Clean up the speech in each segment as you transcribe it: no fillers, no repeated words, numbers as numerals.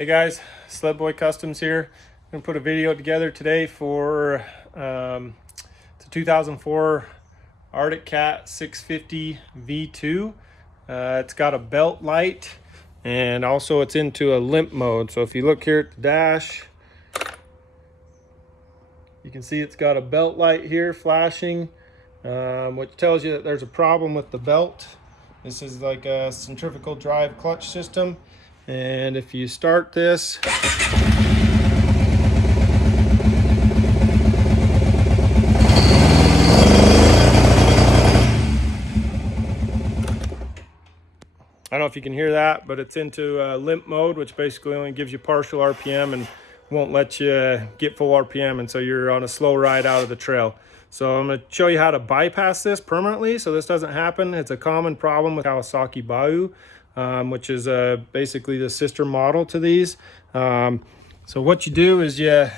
Hey guys, Sled Boy Customs here. I'm gonna put a video together today for the 2004 Arctic Cat 650 V2. It's got a belt light and also it's into a limp mode. So if you look here at the dash, you can see it's got a belt light here flashing, which tells you that there's a problem with the belt. This is like a centrifugal drive clutch system. And if you start this, I don't know if you can hear that, but it's into limp mode, which basically only gives you partial RPM and won't let you get full RPM, and so you're on a slow ride out of the trail. So I'm going to show you how to bypass this permanently so this doesn't happen. It's a common problem with Kawasaki Baiu, which is basically the sister model to these. So what you do is you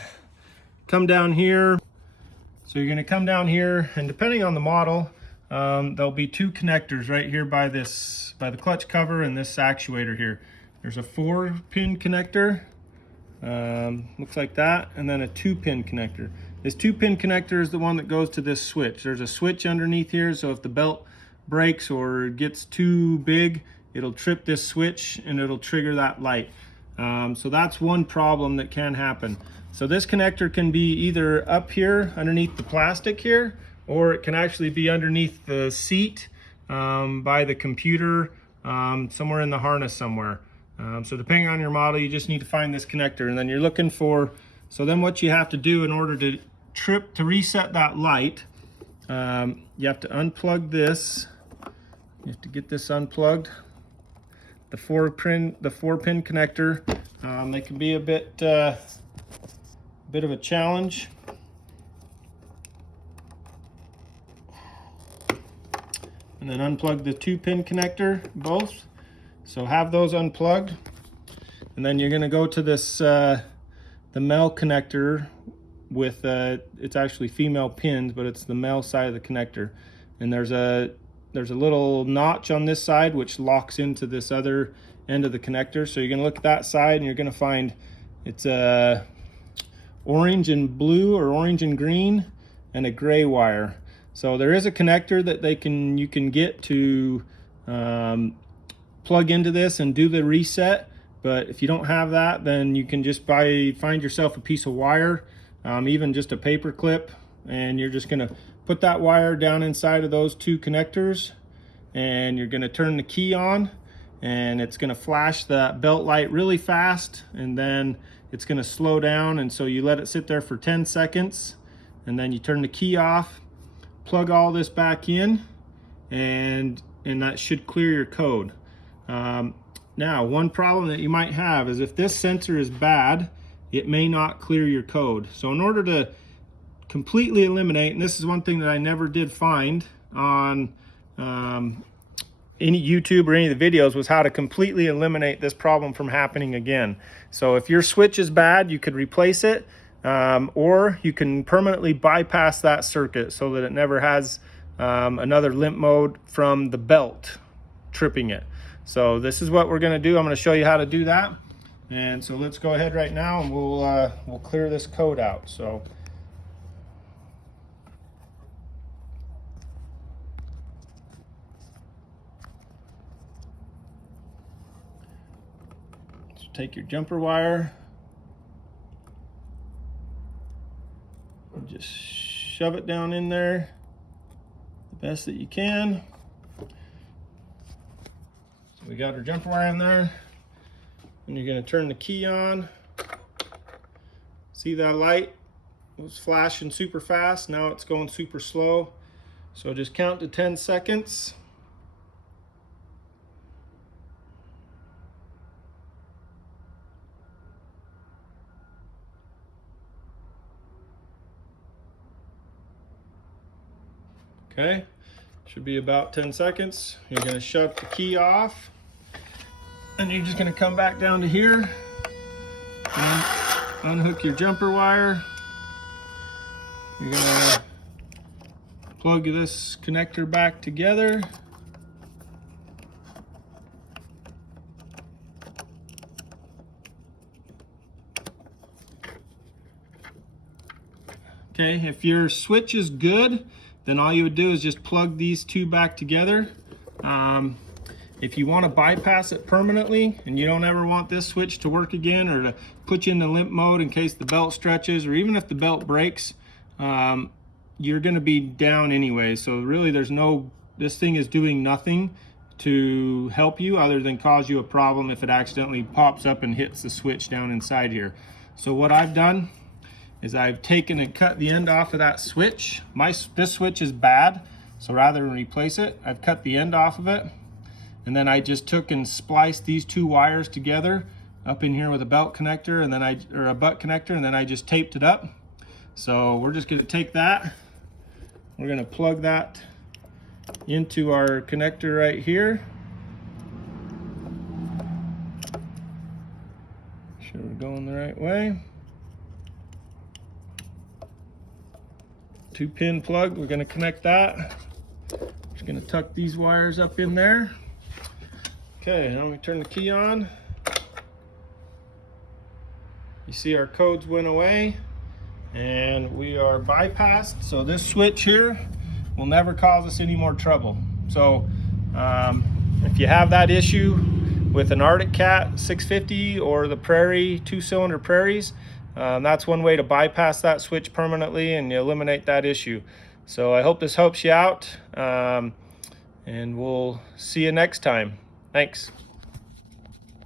come down here. So you're going to come down here, and depending on the model, there'll be two connectors right here by the clutch cover and this actuator here. There's a 4-pin connector, looks like that, and then a 2-pin connector. This 2-pin connector is the one that goes to this switch. There's a switch underneath here, so if the belt breaks or gets too big, it'll trip this switch and it'll trigger that light. So that's one problem that can happen. So this connector can be either up here underneath the plastic here, or it can actually be underneath the seat by the computer, somewhere in the harness somewhere. So depending on your model, you just need to find this connector, and then you're looking for, so then what you have to do in order to reset that light, you have to unplug this. You have to get this unplugged. The 4-pin connector, they can be a bit of a challenge. And then unplug the 2-pin connector, both. So have those unplugged, and then you're going to go to this the male connector with it's actually female pins, but it's the male side of the connector, and there's a little notch on this side which locks into this other end of the connector. So you're going to look at that side, and you're going to find it's orange and blue, or orange and green, and a gray wire. So there is a connector that you can get to plug into this and do the reset, but if you don't have that, then you can just find yourself a piece of wire, even just a paper clip, and you're just going to put that wire down inside of those two connectors, and you're going to turn the key on, and it's going to flash that belt light really fast, and then it's going to slow down, and so you let it sit there for 10 seconds, and then you turn the key off, plug all this back in, and that should clear your code. Now, one problem that you might have is if this sensor is bad, it may not clear your code. So in order to completely eliminate, and this is one thing that I never did find on any YouTube or any of the videos, was how to completely eliminate this problem from happening again. So if your switch is bad, you could replace it, or you can permanently bypass that circuit so that it never has another limp mode from the belt tripping it. So this is what we're going to do. I'm going to show you how to do that. And so let's go ahead right now, and we'll clear this code out. So take your jumper wire and just shove it down in there the best that you can. So we got our jumper wire in there, and you're going to turn the key on. See that light was flashing super fast, now it's going super slow. So just count to 10 seconds. Okay, should be about 10 seconds. You're going to shut the key off, and you're just going to come back down to here and unhook your jumper wire. You're going to plug this connector back together. Okay, if your switch is good, then all you would do is just plug these two back together. If you want to bypass it permanently and you don't ever want this switch to work again, or to put you into limp mode in case the belt stretches, or even if the belt breaks, you're going to be down anyway. So really this thing is doing nothing to help you other than cause you a problem if it accidentally pops up and hits the switch down inside here. So what I've done is I've taken and cut the end off of that switch. This switch is bad, so rather than replace it, I've cut the end off of it. And then I just took and spliced these two wires together up in here with a belt connector, and then a butt connector, and then I just taped it up. So we're just gonna take that, we're gonna plug that into our connector right here. Make sure we're going the right way. 2-pin plug, we're gonna connect that. Just gonna tuck these wires up in there. Okay, now we turn the key on. You see our codes went away and we are bypassed. So this switch here will never cause us any more trouble. So if you have that issue with an Arctic Cat 650 or the Prairie 2-cylinder Prairies, that's one way to bypass that switch permanently and you eliminate that issue. So I hope this helps you out, and we'll see you next time. Thanks.